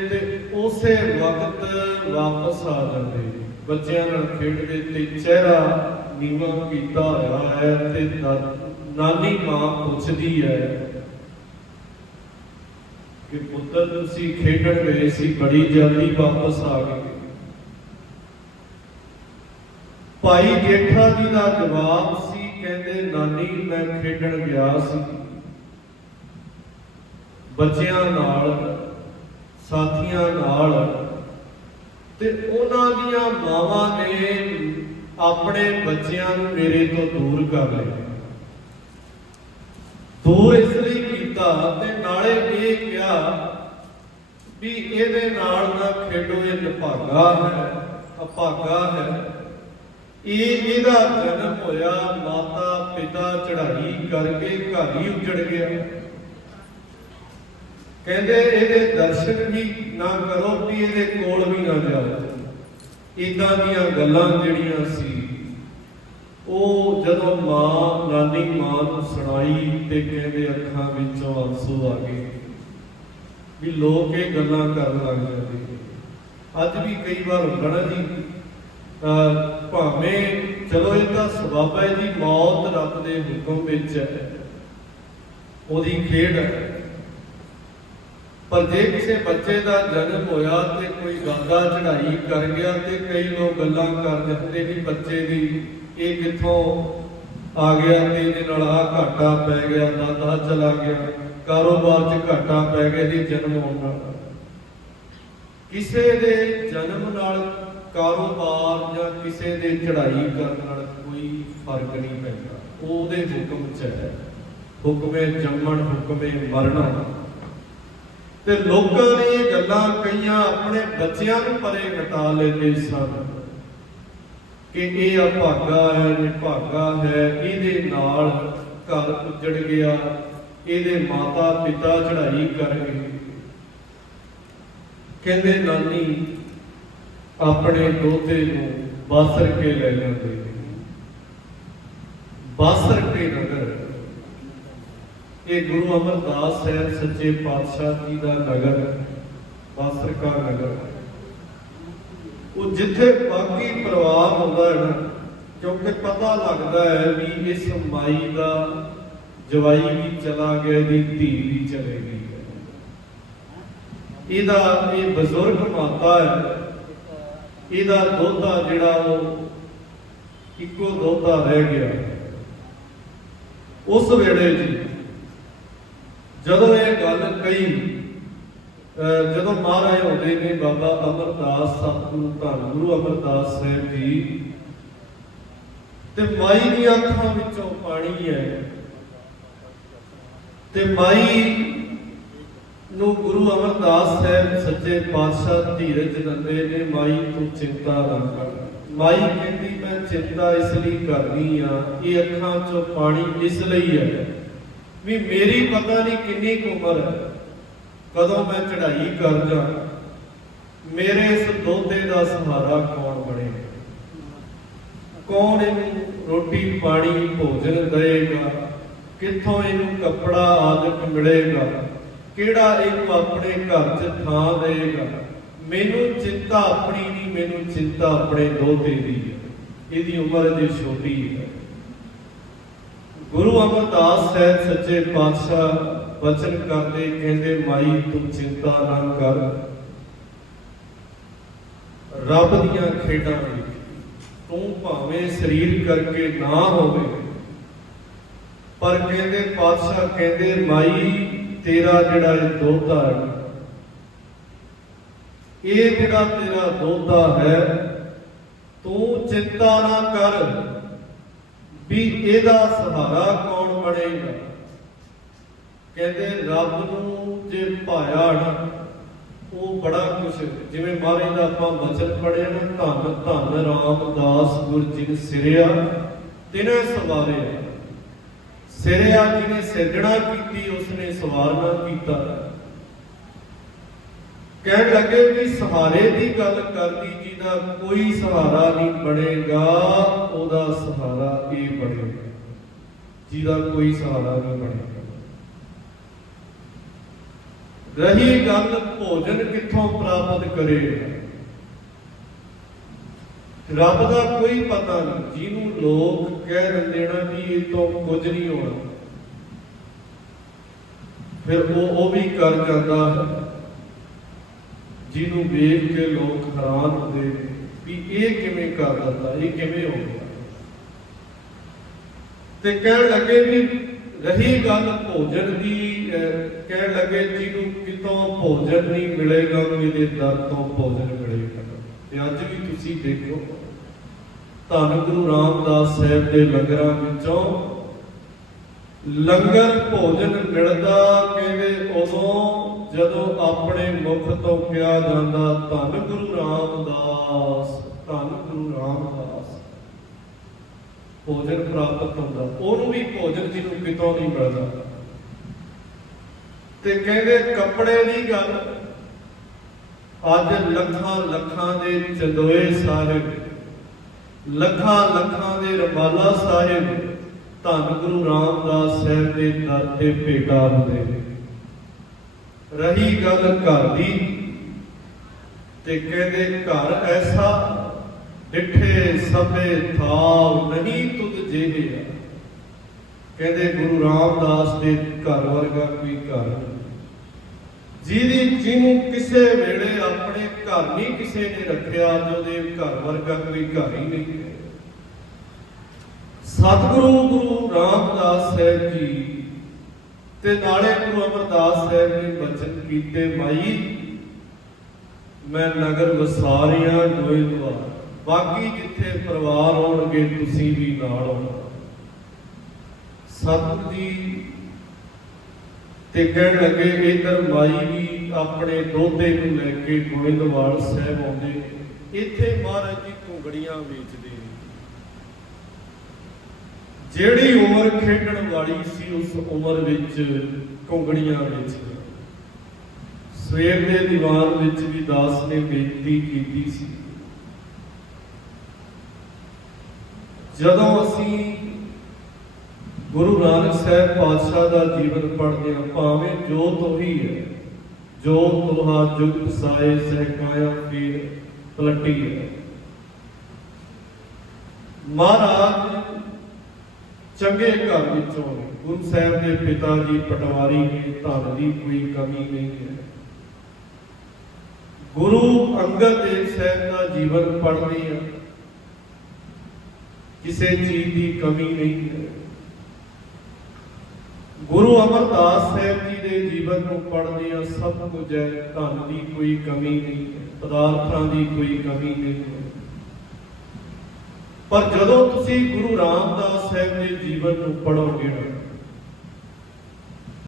ਤੇ ਉਸੇ ਵਕਤ ਵਾਪਸ ਆ ਜਾਂਦੇ। ਬੱਚਿਆਂ ਨਾਲ ਖੇਡਦੇ ਤੇ ਚਿਹਰਾ ਨੀਵਾ ਕੀਤਾ ਹੋਇਆ ਹੈ ਤੇ ਨਾਨੀ ਮਾਂ ਪੁੱਛਦੀ ਹੈ ਕਿ ਪੁੱਤਰ, ਤੁਸੀਂ ਖੇਡਣ ਗਏ ਸੀ, ਬੜੀ ਜਲਦੀ ਵਾਪਸ ਆ ਗਏ। ਭਾਈ ਜੇਠਾ ਜੀ ਦਾ ਜਵਾਬ ਸੀ, ਕਹਿੰਦੇ, ਨਾਨੀ, ਮੈਂ ਖੇਡਣ ਗਿਆ ਸੀ। ਬੱਚਿਆਂ ਨਾਲ ਸਾਥੀਆਂ ਨਾਲ ਤੇ ਉਹਨਾਂ ਦੀਆਂ ਮਾਵਾਂ ਨੇ ਆਪਣੇ ਬੱਚਿਆਂ ਨੂੰ ਮੇਰੇ ਤੋਂ ਦੂਰ ਕਰ ਲਿਆ। ਦੂਰ ਇਸ ਲਈ ਕੀਤਾ ਤੇ ਨਾਲੇ ਇਹ ਕਿਹਾ ਵੀ ਇਹਦੇ ਨਾਲ ਨਾ ਖੇਡੋ, ਇਹ ਨਿਭਾਗਾ ਹੈ, ਅਭਾਗਾ ਹੈ। ਇਹ ਇਹਦਾ ਜਨਮ ਹੋਇਆ ਮਾਤਾ ਪਿਤਾ ਚੜ੍ਹਾਈ ਕਰਕੇ ਘਰ ਹੀ ਉੱਜੜ ਗਿਆ। ਕਹਿੰਦੇ ਇਹਦੇ ਦਰਸ਼ਨ ਵੀ ਨਾ ਕਰੋ ਵੀ ਇਹਦੇ ਕੋਲ ਵੀ ਨਾ ਜਾਓ। ਇਦਾਂ ਦੀਆਂ ਗੱਲਾਂ ਜਿਹੜੀਆਂ ਸੀ, ਉਹ ਜਦੋਂ ਮਾਂ, ਨਾਨੀ ਮਾਂ ਨੂੰ ਸੁਣਾਈ ਤੇ ਕਹਿੰਦੇ ਅੱਖਾਂ ਵਿੱਚੋਂ ਆਂਸੂ ਆ ਗਏ ਵੀ ਲੋਕ ਇਹ ਗੱਲਾਂ ਕਰਨ ਲੱਗ ਜਾਂਦੇ ਅੱਜ ਵੀ ਕਈ ਵਾਰ ਹੁੰਦਾ ਜੀ ਅਹ ਭਾਵੇਂ ਚਲੋ ਇਹ ਤਾਂ ਸਬਬ ਦੀ ਮੌਤ ਰੱਬ ਦੇ ਹੁਕਮ ਵਿੱਚ ਹੈ, ਉਹਦੀ ਖੇਡ ਹੈ। ਪਰ ਜੇ ਕਿਸੇ ਬੱਚੇ ਦਾ ਜਨਮ ਹੋਇਆ ਤੇ ਕੋਈ ਗਾਦਾ ਚੜਾਈ ਕਰ ਗਿਆ ਤੇ ਕਈ ਲੋਕ ਗੱਲਾਂ ਕਰ ਦਿੰਦੇ ਵੀ ਬੱਚੇ ਦੀ ਇਹ ਕਿੱਥੋਂ ਆ ਗਿਆ ਤੇ ਇਹਦੇ ਨਾਲ ਆ ਘਾਟਾ ਪੈ ਗਿਆ ਦਾਦਾ ਚਲਾ ਗਿਆ, ਕਾਰੋਬਾਰ 'ਚ ਘਾਟਾ ਪੈ ਗਿਆ ਜੀ ਜਨਮ ਹੋਣ ਨਾਲ। ਕਿਸੇ ਦੇ ਜਨਮ ਨਾਲ ਕਾਰੋਬਾਰ ਜਾਂ ਕਿਸੇ ਦੇ ਚੜਾਈ ਕਰਨ ਨਾਲ ਕੋਈ ਫ਼ਰਕ ਨਹੀਂ ਪੈਂਦਾ। ਉਹਦੇ ਹੁਕਮ 'ਚ ਹੈ। ਹੁਕਮੇ ਜੰਮਣ, ਹੁਕਮੇ ਮਰਨਾ। ਤੇ ਲੋਕਾਂ ਨੇ ਇਹ ਗੱਲਾਂ ਕਈਆਂ ਆਪਣੇ ਬੱਚਿਆਂ ਨੂੰ ਪਰੇ ਘਟਾ ਲੈਂਦੇ ਸਨ ਕਿ ਇਹ ਭਾਗਾ ਹੈ ਨਿਭਾਗਾ ਹੈ, ਇਹਦੇ ਨਾਲ ਘਰ ਉੱਜੜ ਗਿਆ, ਇਹਦੇ ਮਾਤਾ ਪਿਤਾ ਚੜਾਈ ਕਰ ਗਏ। ਕਹਿੰਦੇ, ਨਾਨੀ, ਆਪਣੇ ਦੋਤੇ ਨੂੰ ਬਾਸਰ ਕੇ ਲੈ ਜਾਂਦੇ ਬਾਸਰ ਕੇ ਨਗਰ ਇਹ ਗੁਰੂ ਅਮਰਦਾਸ ਸਾਹਿਬ ਸੱਚੇ ਪਾਤਸ਼ਾਹ ਜੀ ਦਾ ਨਗਰ ਬਾਸਰ ਕਾ ਨਗਰ। ਉਹ ਜਿੱਥੇ ਬਾਕੀ ਪਰਿਵਾਰ ਹੁੰਦਾ ਹੈ ਕਿਉਂਕਿ ਪਤਾ ਲੱਗਦਾ ਹੈ ਵੀ ਇਸ ਮਾਈ ਦਾ ਜਵਾਈ ਵੀ ਚਲਾ ਗਿਆ ਦੀ ਧੀ ਵੀ ਚਲੇ ਗਈ ਇਹਦਾ ਇਹ ਬਜ਼ੁਰਗ ਮਾਤਾ ਹੈ। ਇਹਦਾ ਦੋਤਾ ਜਿਹੜਾ ਉਹ ਇੱਕੋ ਦੋਤਾ ਰਹਿ ਗਿਆ। ਉਸ ਵੇਲੇ ਜੀ ਜਦੋਂ ਇਹ ਗੱਲ ਕਹੀ ਜਦੋਂ ਮਹਾਰਾਜ ਆਉਂਦੇ ਨੇ, ਬਾਬਾ ਅਮਰਦਾਸ ਸਤਿਗੁਰੂ ਧੰਨ, ਗੁਰੂ ਅਮਰਦਾਸ ਸਾਹਿਬ ਜੀ, ਤੇ ਮਾਈ ਦੀਆਂ ਅੱਖਾਂ ਵਿੱਚੋਂ ਪਾਣੀ ਹੈ। ਤੇ ਮਾਈ ਨੂੰ ਗੁਰੂ ਅਮਰਦਾਸ ਸਾਹਿਬ ਸੱਚੇ ਪਾਤਸ਼ਾਹ ਧੀਰਜ ਦਿੰਦੇ ਨੇ, ਮਾਈ ਤੂੰ ਚਿੰਤਾ ਨਾ ਕਰ। ਮਾਈ ਕਹਿੰਦੀ, ਮੈਂ ਚਿੰਤਾ ਇਸ ਲਈ ਕਰਨੀ ਆ, ਇਹ ਅੱਖਾਂ 'ਚੋਂ ਪਾਣੀ ਇਸ ਲਈ ਹੈ। ਵੀ ਮੇਰੀ ਪਤਾ ਨਹੀਂ ਕਿੰਨੀ ਕੁ ਉਮਰ ਹੈ। ਕਦੋਂ ਮੈਂ ਚੜ੍ਹਾਈ ਕਰ ਜਾ ਮੇਰੇ ਇਸ ਦੋਤੇ ਦਾ ਸਹਾਰਾ ਕੌਣ ਬਣੇ? ਕੌਣ ਇਹਨੂੰ ਰੋਟੀ, ਪਾਣੀ, ਭੋਜਨ ਦੇਗਾ ਕਿੱਥੋਂ ਇਹਨੂੰ ਕੱਪੜਾ ਆਦਿਕ ਮਿਲੇਗਾ? ਕਿਹੜਾ ਇਹਨੂੰ ਆਪਣੇ ਘਰ 'ਚ ਥਾਂ ਦੇਗਾ ਮੈਨੂੰ ਚਿੰਤਾ ਆਪਣੀ ਨਹੀਂ, ਮੈਨੂੰ ਚਿੰਤਾ ਆਪਣੇ ਦੋਤੇ ਦੀ ਹੈ। ਇਹਦੀ ਉਮਰ ਜੀ ਛੋਟੀ ਹੈ। ਗੁਰੂ ਅਮਰਦਾਸ ਸਾਹਿਬ ਸੱਚੇ ਪਾਤਸ਼ਾਹ ਬਚਨ ਕਰਦੇ ਕਹਿੰਦੇ, ਮਾਈ ਤੂੰ ਚਿੰਤਾ ਨਾ ਕਰ। ਰੱਬ ਦੀਆਂ ਖੇਡਾਂ ਤੂੰ ਭਾਵੇਂ ਸਰੀਰ ਕਰਕੇ ਨਾ ਹੋਵੇ, ਪਰ ਕਹਿੰਦੇ, ਪਾਤਸ਼ਾਹ ਕਹਿੰਦੇ, ਮਾਈ ਤੇਰਾ ਜਿਹੜਾ ਇਹ ਦੋਤਾ ਹੈ, ਇਹ ਜਿਹੜਾ ਤੇਰਾ ਦੋਤਾ ਹੈ, ਤੂੰ ਚਿੰਤਾ ਨਾ ਕਰ। ਵੀ ਇਹਦਾ ਸਹਾਰਾ ਕੌਣ ਬਣੇਗਾ? ਕਹਿੰਦੇ ਰੱਬ ਨੂੰ ਜੇ ਭਾਇਆ ਨਾ, ਉਹ ਬੜਾ ਕੁਛ ਜਿਵੇਂ ਮਹਾਰਾਜ ਦਾ ਆਪਾਂ ਬਚਨ ਪੜਿਆ ਨਾ, ਧੰਨ ਧੰਨ ਰਾਮਦਾਸ ਗੁਰ ਜਿਨ ਸਿਰਿਆ, ਤਿਨੇ ਸਵਾਰਿਆ ਸਿਰਿਆ ਜਿਹਨੇ ਸਿਰਜਣਾ ਕੀਤੀ, ਉਸਨੇ ਸਵਾਰਨਾ ਕੀਤਾ। ਕਹਿਣ ਲੱਗੇ ਵੀ ਸਹਾਰੇ ਦੀ ਗੱਲ ਕਰਦੀ, ਜਿਹਦਾ ਕੋਈ ਸਹਾਰਾ ਨਹੀਂ ਬਣੇਗਾ, ਉਹਦਾ ਸਹਾਰਾ ਇਹ ਬਣੇਗਾ? ਜਿਹਦਾ ਕੋਈ ਸਹਾਰਾ ਨਹੀਂ ਬਣੇਗਾ। ਰਹੀ ਗੱਲ ਭੋਜਨ ਕਿੱਥੋਂ ਪ੍ਰਾਪਤ ਕਰੇਗਾ ਰੱਬ ਦਾ ਕੋਈ ਪਤਾ ਨਹੀਂ, ਜਿਹਨੂੰ ਲੋਕ ਕਹਿ ਦਿੰਦੇ ਨਾ ਕਿ ਇਹ ਤੋਂ ਕੁਝ ਨਹੀਂ ਹੋਣਾ। ਫਿਰ ਉਹ ਉਹ ਵੀ ਕਰ ਜਾਂਦਾ ਹੈ। ਜਿਹਨੂੰ ਵੇਖ ਕੇ ਲੋਕ ਹੈਰਾਨ ਹੁੰਦੇ ਨੇ ਵੀ ਇਹ ਕਿਵੇਂ ਕਰ ਦਿੰਦਾ ਇਹ ਕਿਵੇਂ ਹੋ ਗਿਆ। ਤੇ ਕਹਿਣ ਲੱਗੇ ਵੀ ਰਹੀ ਗੱਲ ਭੋਜਨ ਦੀ ਕਹਿਣ ਲੱਗੇ ਜਿਹਨੂੰ ਕਿਤੋਂ ਭੋਜਨ ਨਹੀਂ ਮਿਲੇਗਾ ਮੇਰੇ ਦਰ ਤੋਂ ਭੋਜਨ ਮਿਲੇਗਾ। ਤੇ ਅੱਜ ਵੀ ਤੁਸੀਂ ਦੇਖੋ, ਧੰਨ ਗੁਰੂ ਰਾਮਦਾਸ ਸਾਹਿਬ ਦੇ ਲੰਗਰਾਂ ਵਿੱਚੋਂ ਲੰਗਰ ਭੋਜਨ ਮਿਲਦਾ ਕਹਿੰਦੇ ਉਦੋਂ ਜਦੋਂ ਆਪਣੇ ਮੁਖ ਤੋਂ ਕਿਹਾ ਜਾਂਦਾ, ਧੰਨ ਗੁਰੂ ਰਾਮਦਾਸ, ਧੰਨ ਗੁਰੂ ਰਾਮਦਾਸ। ਭੋਜਨ ਪ੍ਰਾਪਤ ਹੁੰਦਾ। ਉਹਨੂੰ ਵੀ ਭੋਜਨ ਜਿਹਨੂੰ ਕਿਤੋਂ ਨਹੀਂ ਮਿਲਦਾ। ਤੇ ਕਹਿੰਦੇ, ਕੱਪੜੇ ਦੀ ਗੱਲ। ਅੱਜ ਲੱਖਾਂ ਲੱਖਾਂ ਦੇ ਚੰਦੋਏ ਸਾਹਿਬ ਲੱਖਾਂ ਲੱਖਾਂ ਦੇ ਰਮਾਲਾ ਸਾਹਿਬ ਧੰਨ ਗੁਰੂ ਰਾਮਦਾਸ ਸਾਹਿਬ ਦੇ ਦਰ ਤੇ ਭੇਟਾ ਹੁੰਦੇ ਰਹੀ ਗੱਲ ਘਰ ਦੀ ਤੇ ਕਹਿੰਦੇ, ਘਰ ਐਸਾ ਡਿਠੇ ਸਭੇ ਥਾਵ ਨਹੀਂ ਤੁਧ ਜਿਹੇ ਕਹਿੰਦੇ, ਗੁਰੂ ਰਾਮਦਾਸ ਦੇ ਘਰ ਵਰਗਾ ਕੋਈ ਘਰ ਨਹੀਂ। ਜਿਹਦੀ ਜਿਹਨੂੰ ਕਿਸੇ ਵੇਲੇ ਆਪਣੇ ਘਰ ਨਹੀਂ ਕਿਸੇ ਨੇ ਰੱਖਿਆ ਜਿਹਦੇ ਘਰ ਵਰਗਾ ਕੋਈ ਘਰ ਹੀ ਨਹੀਂ ਸਤਿਗੁਰੂ ਗੁਰੂ ਰਾਮਦਾਸ ਸਾਹਿਬ ਜੀ ਤੇ ਨਾਲੇ ਗੁਰੂ ਅਮਰਦਾਸ ਸਾਹਿਬ ਨੇ ਬਚਨ ਕੀਤੇ ਮਾਈ, ਮੈਂ ਨਗਰ ਵਸਾਰਿਆ ਗੋਇੰਦਵਾਰ ਬਾਕੀ ਜਿੱਥੇ ਪਰਿਵਾਰ ਆਉਣਗੇ ਤੁਸੀਂ ਵੀ ਨਾਲ ਆਉਣਾ ਸਤਿਗੁਰ ਜੀ ਤੇ ਕਹਿਣ ਲੱਗੇ, ਇਧਰ ਮਾਈ ਵੀ ਆਪਣੇ ਦੋਤੇ ਨੂੰ ਲੈ ਕੇ ਗੋਇੰਦਵਾਲ ਸਾਹਿਬ ਆਉਂਦੇ ਨੇ। ਇੱਥੇ ਮਹਾਰਾਜ ਜੀ ਘੁੰਗੜੀਆਂ ਵੇਚਦੇ ਜਿਹੜੀ ਉਮਰ ਖੇਡਣ ਵਾਲੀ ਸੀ, ਉਸ ਉਮਰ ਵਿੱਚ ਘੁੰਗੜੀਆਂ ਵੇਚੀਆਂ ਸਵੇਰ ਦੇ ਦੀਵਾਨ ਵਿੱਚ ਵੀ ਦਾਸ ਨੇ ਬੇਨਤੀ ਕੀਤੀ ਸੀ। ਜਦੋਂ ਅਸੀਂ ਗੁਰੂ ਨਾਨਕ ਸਾਹਿਬ ਪਾਤਸ਼ਾਹ ਦਾ ਜੀਵਨ ਪੜ੍ਹਦੇ ਹਾਂ, ਭਾਵੇਂ ਜੋ ਤੋਹੀ ਹੈ, ਜੋ ਤੁਹਾ ਜੁਗ ਸਾਏ ਸਹਿਕਾਇਆ ਪੀਰ ਪਲਟੀ ਹੈ। ਮਹਾਰਾਜ ਚੰਗੇ ਘਰ ਵਿੱਚੋਂ ਗੁਰੂ ਸਾਹਿਬ ਦੇ ਪਿਤਾ ਜੀ ਪਟਵਾਰੀ ਨੇ, ਧਨ ਦੀ ਕੋਈ ਕਮੀ ਨਹੀਂ ਹੈ। ਗੁਰੂ ਅੰਗਦ ਦੇਵ ਸਾਹਿਬ ਦਾ ਜੀਵਨ ਪੜ੍ਹਦੇ ਹਾਂ। ਕਿਸੇ ਚੀਜ਼ ਦੀ ਕਮੀ ਨਹੀਂ ਹੈ। ਗੁਰੂ ਅਮਰਦਾਸ ਸਾਹਿਬ ਜੀ ਦੇ ਜੀਵਨ ਨੂੰ ਪੜ੍ਹਦੇ ਹਾਂ, ਸਭ ਕੁਝ ਹੈ, ਧਨ ਦੀ ਕੋਈ ਕਮੀ ਨਹੀਂ ਹੈ, ਪਦਾਰਥਾਂ ਦੀ ਕੋਈ ਕਮੀ ਨਹੀਂ ਹੈ। ਪਰ ਜਦੋਂ ਤੁਸੀਂ ਗੁਰੂ ਰਾਮਦਾਸ ਸਾਹਿਬ ਦੇ ਜੀਵਨ ਨੂੰ ਪੜ੍ਹੋਗੇ ਨਾ